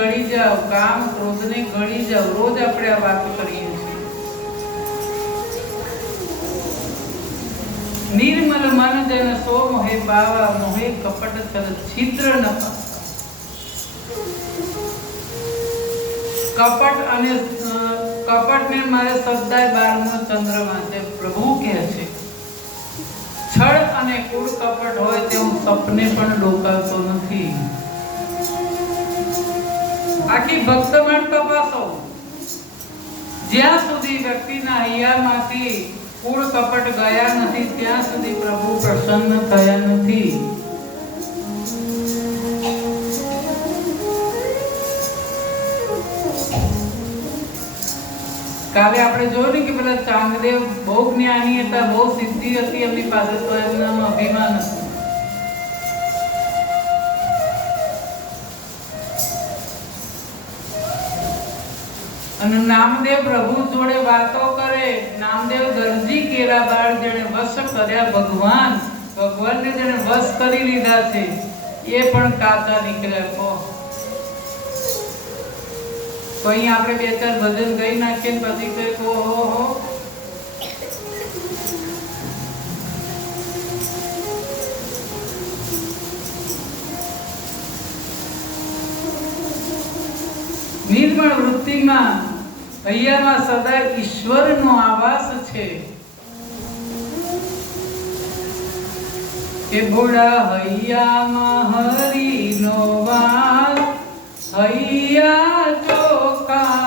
ગળી જાઓ, કામ ક્રોધને ગળી જાઓ, રોજ આપણે આ વાત કરીએ છીએ. નિર્મલ મન જન સો મોહે પાવા, મોહે કપટ છલ છિદ્ર ન પાવા. કપટ અને કપટને મારે સદાય 12મો ચંદ્રમાં છે. પ્રભુ કહે છે છળ અને કૂડ કપટ હોય તે હું સપને પણ ડોકાવતો નથી. આખી ભક્તમણ તપાસો, જ્યાં સુધી વ્યક્તિના હૈયામાંથી કૂડ કપટ ગયા નથી ત્યાં સુધી પ્રભુ પ્રસન્ન થયા નથી. કાલે આપણે જોયું ને કે પેલા ચાંગદેવ બહુ જ્ઞાની હતા, બહુ સિદ્ધિ હતી એમની પાસે, તો એમનામાં અભિમાન હતું. અને નામદેવ પ્રભુ જોડે વાતો કરે. નામદેવ દરજી કેરા બાળ જેને વશ કર્યા ભગવાન, ભગવાનને જેને વશ કરી લીધા છે એ પણ કાચા નીકળ્યા. તો અહીં આપણે બે ચાર ભજન ગઈ નાખીએ પછી કઈ ઓહો નિર્મળ વૃત્તિમાં હૈયામાં સદા ઈશ્વરનો આવાસ છે. કે ભોળા હૈયામાં હરિનો વાસ, હૈયા ચોખા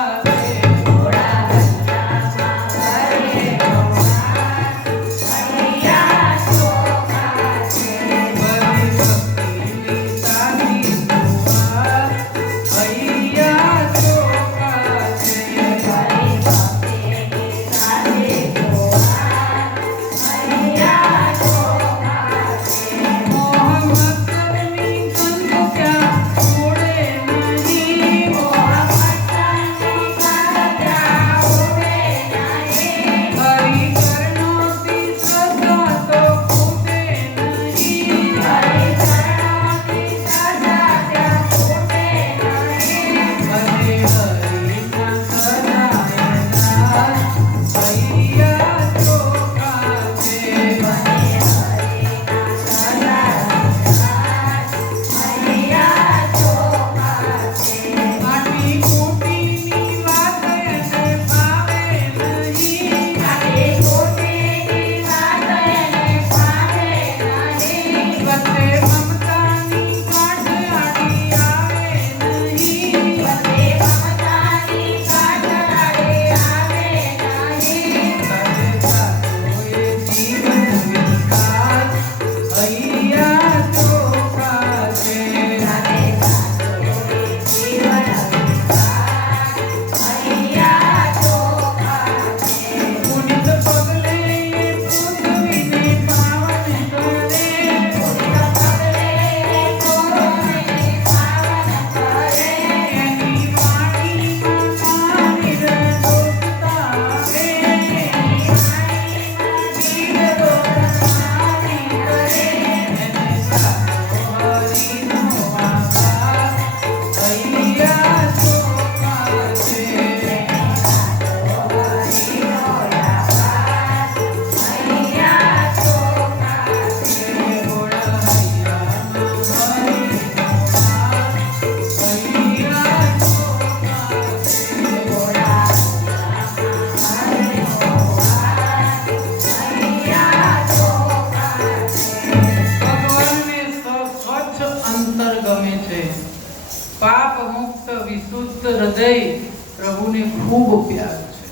પ્રભુને ખૂબ પ્યાર છે.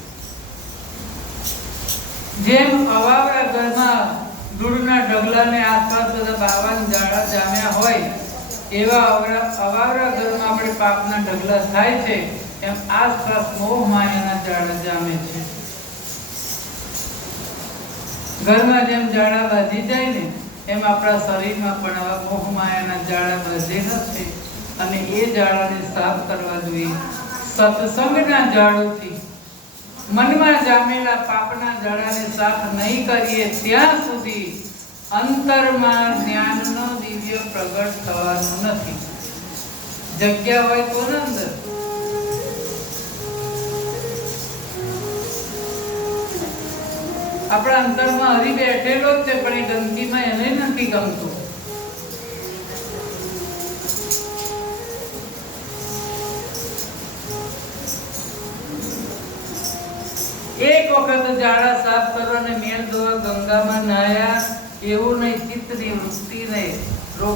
જેમ અવાવરા ઘરમાં ધૂળના ઢગલાને આસપાસ બધા બાવાન જાડા જામ્યા હોય, એવા અવાવરા ઘરમાં આપણે પાપના ઢગલા થાય છે, એમ આસપાસ મોહ માયાના જાડા જામે છે. ઘરમાં જેમ જાડા બાંધી જાય ને એમ આપણા શરીરમાં પણ આવા મોહ માયાના જાડા બાંધેલા છે, અને એ જાડાને સાફ કરવા જોઈએ સત્સંગના જાળોથી. મનમાં જામેલા પાપના જાળાને સાફ નહીં કરીએ ત્યાં સુધી અંતરમાં જ્ઞાનનો દિવ્ય પ્રગટ થવાનું નથી. જગ્યા હોય તો ને અંદર આપણા અંતરમાં હરી બેઠેલો જ છે, પણ એ ગંદકીમાં એને નથી ગમતું. એક વખત જાડા સાફ કરવા ને મેલ ધોવા ગંગામાં નાયા, એવું નહીં, ચિત્તની વૃત્તિ નહીં.